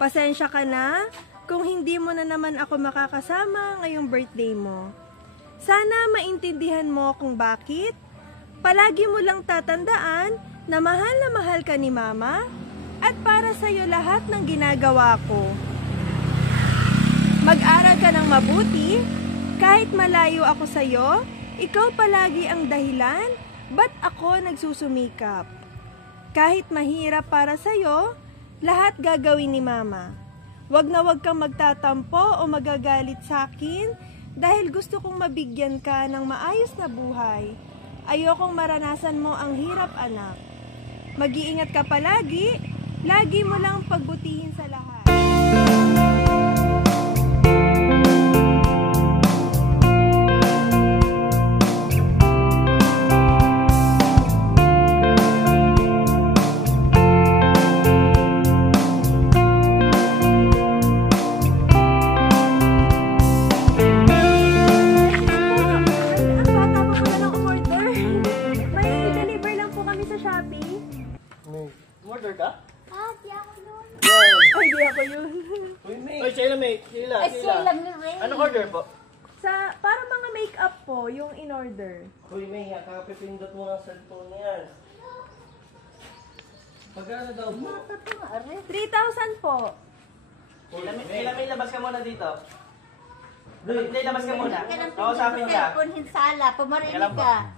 Pasensya ka na kung hindi mo na naman ako makakasama ngayong birthday mo. Sana maintindihan mo kung bakit. Palagi mo lang tatandaan na mahal ka ni Mama at para sa'yo lahat ng ginagawa ko. Mag-aral ka ng mabuti, kahit malayo ako sa'yo, ikaw palagi ang dahilan ba't ako nagsusumikap. Kahit mahirap para sa'yo, lahat gagawin ni Mama. Wag na wag kang magtatampo o magagalit sa akin dahil gusto kong mabigyan ka ng maayos na buhay. Ayokong maranasan mo ang hirap, anak. Mag-iingat ka palagi, lagi mo lang pagbutihin sa lahat. Order ka? Di ako yun. Ay, di ako yun. Uy, May. Uy, Sheila, May. Sheila. Anong order po? Para mga make-up po, yung in-order. Uy, May, kakapipindot mo ng cellphone na yan. Pagkano daw po? 3,000 po. Sheila, May, labas ka muna dito. May, labas ka muna. Kausapin ka. Hinsala, pumarinig ka.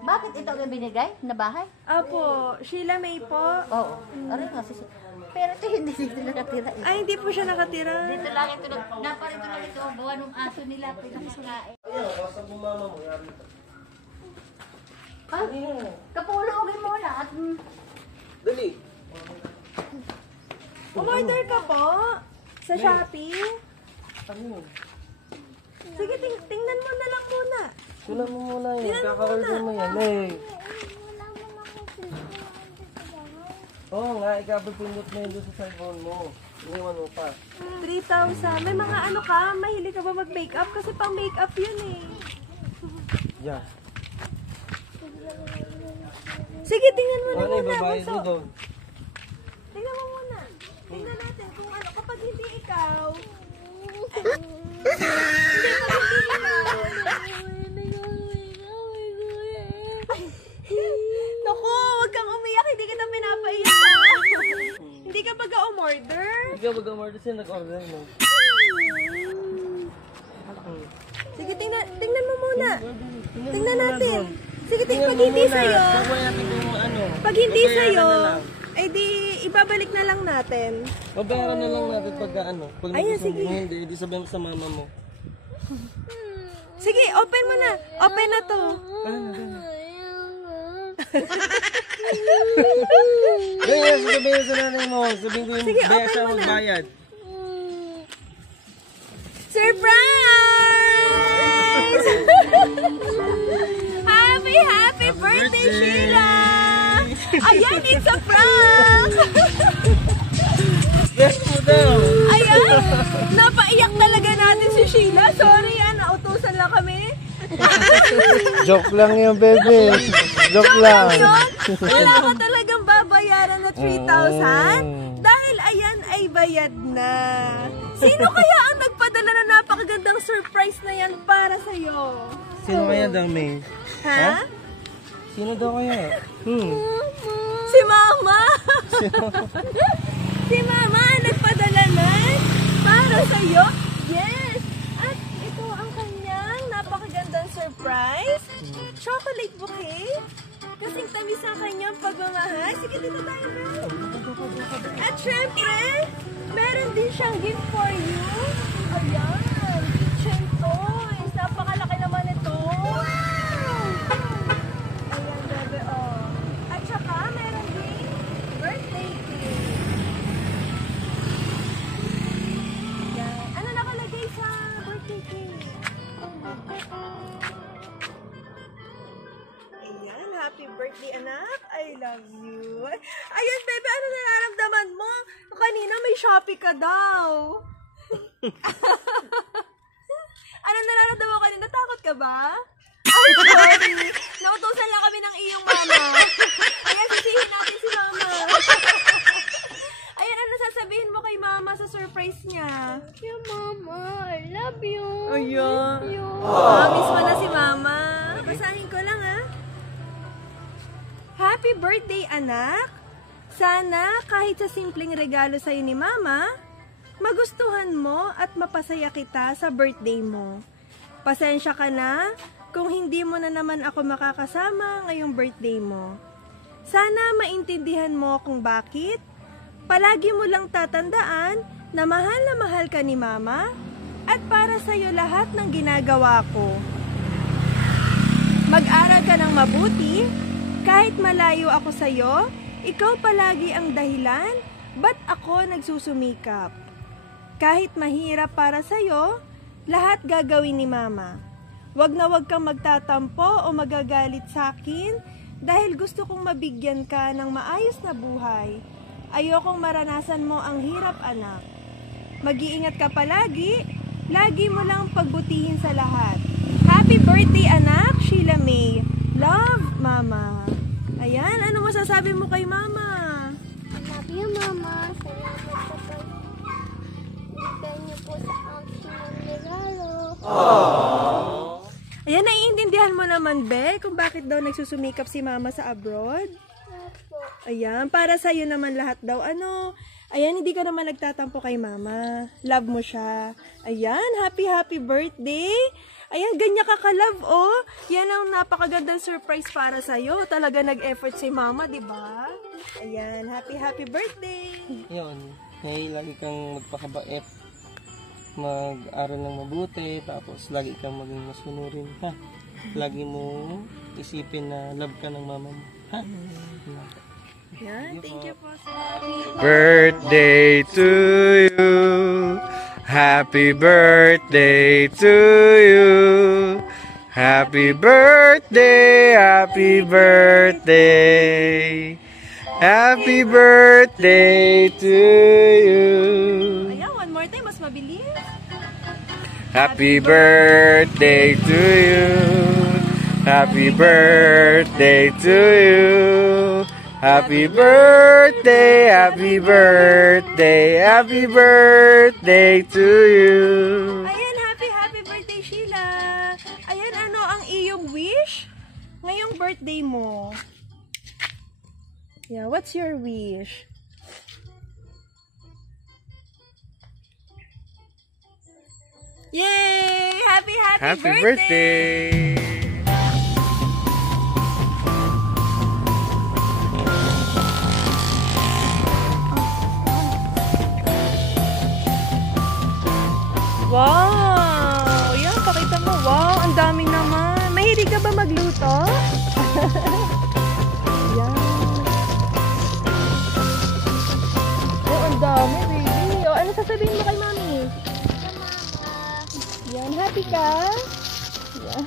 Bakit ito ang binigay na bahay? Apo, Sheila May po. Oo. Aray nga, pero ito hindi dito nakatira. Ay, hindi po siya nakatira. Dito lang ito, naparito lang ito ang buwan ng aso nila. Pinakasulain. Ayun, kausap mo mama mo. Kapulogin muna at... Dali. Umorder ka po sa Shopee. Ano? Sige, tingnan mo na lang muna. Sunan mo muna yun. Kaka-order mo yan. May. Oo nga, ikapipindot mo yun doon sa cellphone mo. Iniwan mo pa. 3,000. May mga ano ka? Mahilig ka ba mag-makeup? Kasi pang makeup yun eh. Yeah. Sige, tingnan mo na Ano muna. yung babae Bunso. mo doon? Tingnan mo muna. Tingnan natin kung ano. Kapag hindi ikaw... Naku, huwag kang umiyak. Hindi kita pinapaiyak. Hindi ka baga-umorder? Ikaw mag-order siya, nag-order mo. Sige, tingnan mo muna. Tingnan natin. Sige, pag mo hindi muna. sa'yo, Babayan natin kung ano. pag hindi Babayaran sa'yo, na lang. ay di, ibabalik na lang natin. Babayaran na lang natin pagka ano. Pag Ayan, gusto sige. mo, hindi sabihin mo sa mama mo. Sige, open mo na. Open na to. Ganyan, sabihin sa nanay mo. Sabihin ko yung Sige, baya open siya mo na. magbayad. Surprise! Happy birthday, Sheila! Ayan, it's a prank! Best mo daw. Ayan, napaiyak talaga natin si Sheila. Sorry, nautusan lang kami. Joke lang yun, baby. Joke lang. Yun, wala ka talagang babayaran na 3,000 dahil ayan ay bayad na. Sino kaya ang nagpadala na napakagandang surprise na yan para sa'yo? Sino kaya daw, May? Ha? Sino daw kaya? Si Mama! Si Mama ang nagpadala na para sa'yo. Yes! At ito ang kanyang napakagandang surprise. Chocolate bouquet. Kasing tamis sa kanyang pagmamahal. Sige, dito tayo, girl. At syempre, meron din siyang gift for you. Ayan, kitchen toys. Napakalaki naman ito. Ayan, bebe, oh. At saka, meron din birthday cake. Ayan. Ano nakalagay sa birthday cake? Ayan, happy birthday, anak. I love you. Ayan, bebe, ano nararamdaman mo? Kanina may Shopee ka daw. Ano nararamdaman mo kanina? Takot ka ba? Ay, sorry. Nautusan lang kami ng iyong mama. Ayan, sisihin natin si mama. Ayan, ano sasabihin mo kay mama sa surprise niya? Yeah, Mama, I love you. Ayan. Miss you. Miss mo na si mama. Basahin ko lang Happy birthday, anak! Sana kahit sa simpleng regalo sa'yo ni mama, magustuhan mo at mapasaya kita sa birthday mo. Pasensya ka na kung hindi mo na naman ako makakasama ngayong birthday mo. Sana maintindihan mo kung bakit. Palagi mo lang tatandaan na mahal ka ni mama at para sa'yo lahat ng ginagawa ko. Mag-aral ka ng mabuti, kahit malayo ako sa'yo, ikaw palagi ang dahilan ba't ako nagsusumikap. Kahit mahirap para sa'yo, lahat gagawin ni mama. Wag na wag kang magtatampo o magagalit sa akin dahil gusto kong mabigyan ka ng maayos na buhay. Ayokong maranasan mo ang hirap, anak. Mag-iingat ka palagi, lagi mo lang pagbutihin sa lahat. Happy birthday, anak, Sheila May. Love, mama. Ayan, ano masasabi mo kay mama? Love you, Mama. Salamat sa pagbigay niyo po sa akin ng regalo. Ayan, naiintindihan mo naman, Be, kung bakit daw nagsusumikap si mama sa abroad? Opo. Ayan, para sa'yo naman lahat daw. Ayan, hindi ka naman nagtatampo kay mama. Love mo siya. Ayan, happy birthday. Ayan, ganyan ka ka-love, oh. Yan ang napakagandang surprise para sa'yo. Talaga nag-effort si mama, di ba? Ayan, happy birthday. Yun. Ngayon, lagi kang magpakabait. Mag-aral ng mabuti. Tapos, lagi kang maging masunurin, ha? Lagi mo isipin na love ka ng mama mo, ha? Yan, thank you po sa Birthday to you. Happy birthday to you. Happy birthday, happy birthday. Happy birthday to you. Ayan, one more time, mas mabilis. Happy birthday to you. Happy birthday to you. Happy birthday, happy birthday, happy birthday to you. Ayan, happy birthday, Sheila. Ayan, ano ang iyong wish ngayong birthday mo? Yeah, what's your wish? Yay! Happy Happy birthday. Wow! Yan, pakita mo. Wow, ang dami naman. Mahilig ka ba magluto? Yan. Oh, ang dami, really. Oh, ano sasabihin mo kay mami? Yan, happy ka? Yan.